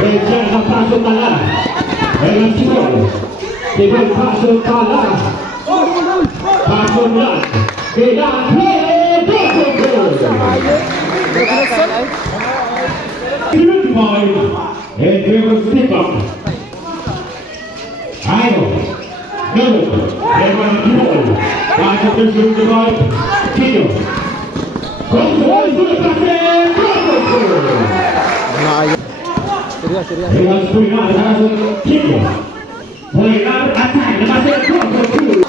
Echan ang paso tala. Elan Tibol. Tibol paso tala. Paso lang. Kailangan play. Good point. And we will step up. Ayo. No. Elan Tibol. Paso terjun ke bawah. Kino. Kontrol sudah pasang. Dengan punya langsung Kino. Mulai attack. Masih kontrol.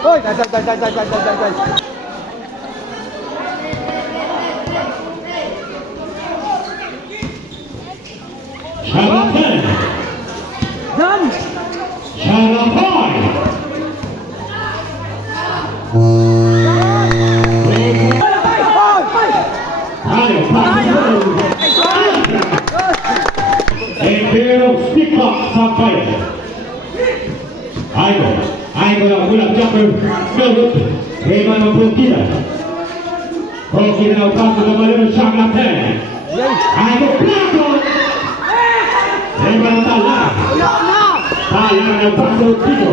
Oi, dai. Syarafan. Dan Syarafan. Ayo, Imperial stick up sampai. Ayo ulang jumper. Meluk. Bagaimana Prokina? Prokina pasang kembali Syarafan. Ayo belakang. Bagaimana Talang? Talang yang pasang Kino.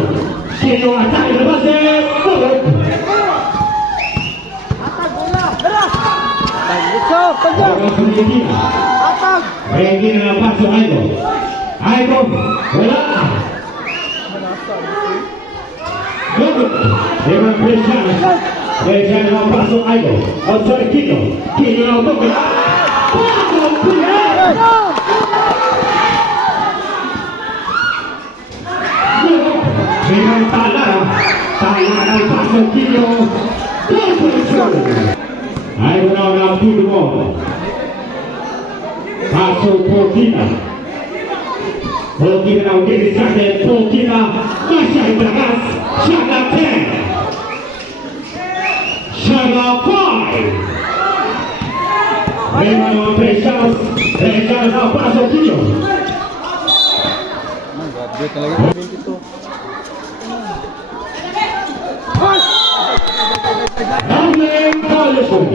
Kino attack di pasang. Meluk. Orang Regina. Regina yang pasang Aiko. Aiko. Bola. Meluk. Dengan Preshan. Preshan yang pasang Aiko. Outside Kino. Kino yang buka. Dengan Talang. Talang yang pasang Kino. Ayo now to the ball. Paso Prokina. Prokina now getting started. Prokina masih berkas. Syarafan. Bagaimana Preshan now Paso Kino. dia talaga dito. Handling violation.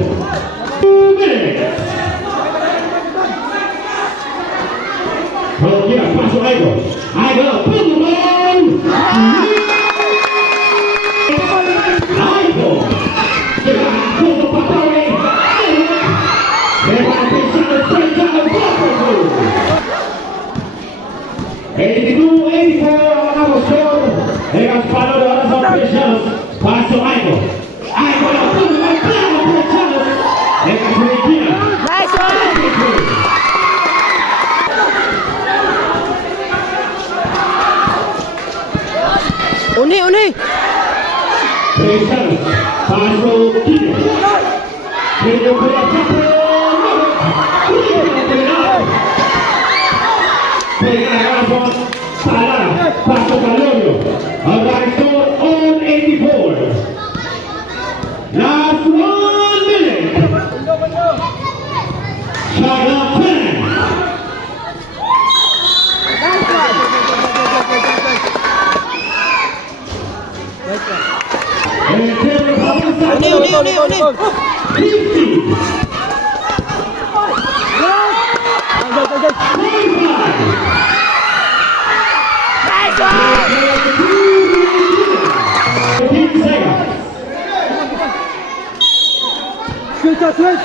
2 minutes. Prokina masuk Aiko. Aiko put the ball. Aiko. Put the ball away. Bagaimana Preshan dan Prokina. 82-84 our score. Dengan separuh dari Preshan. Masuk Aiko. Aiko yang put the ball down Preshan. Dengan Prokina. Nice one! Uni! Preshan. Masuk Kino. Kino punya jumper. Pegang langsung Talang. Masuk Kalorio. Our score on 84. Last 1 minute. Syarafan. Uni! 50. Nice one! 15 seconds. Switch!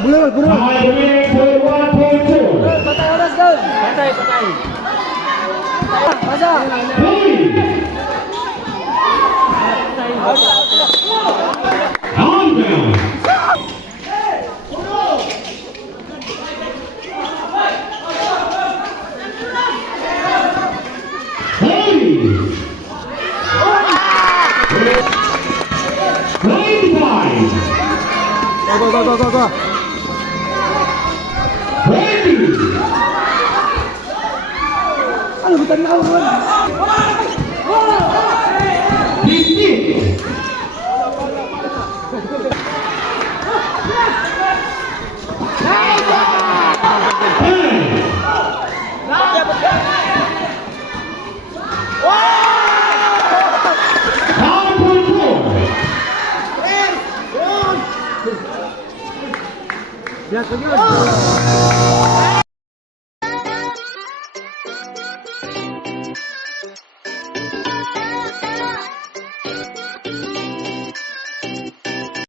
Bola. Highway for 1.4. Patay. Masa. Down. Go. Ano ba tanaw mo? Biar pergi.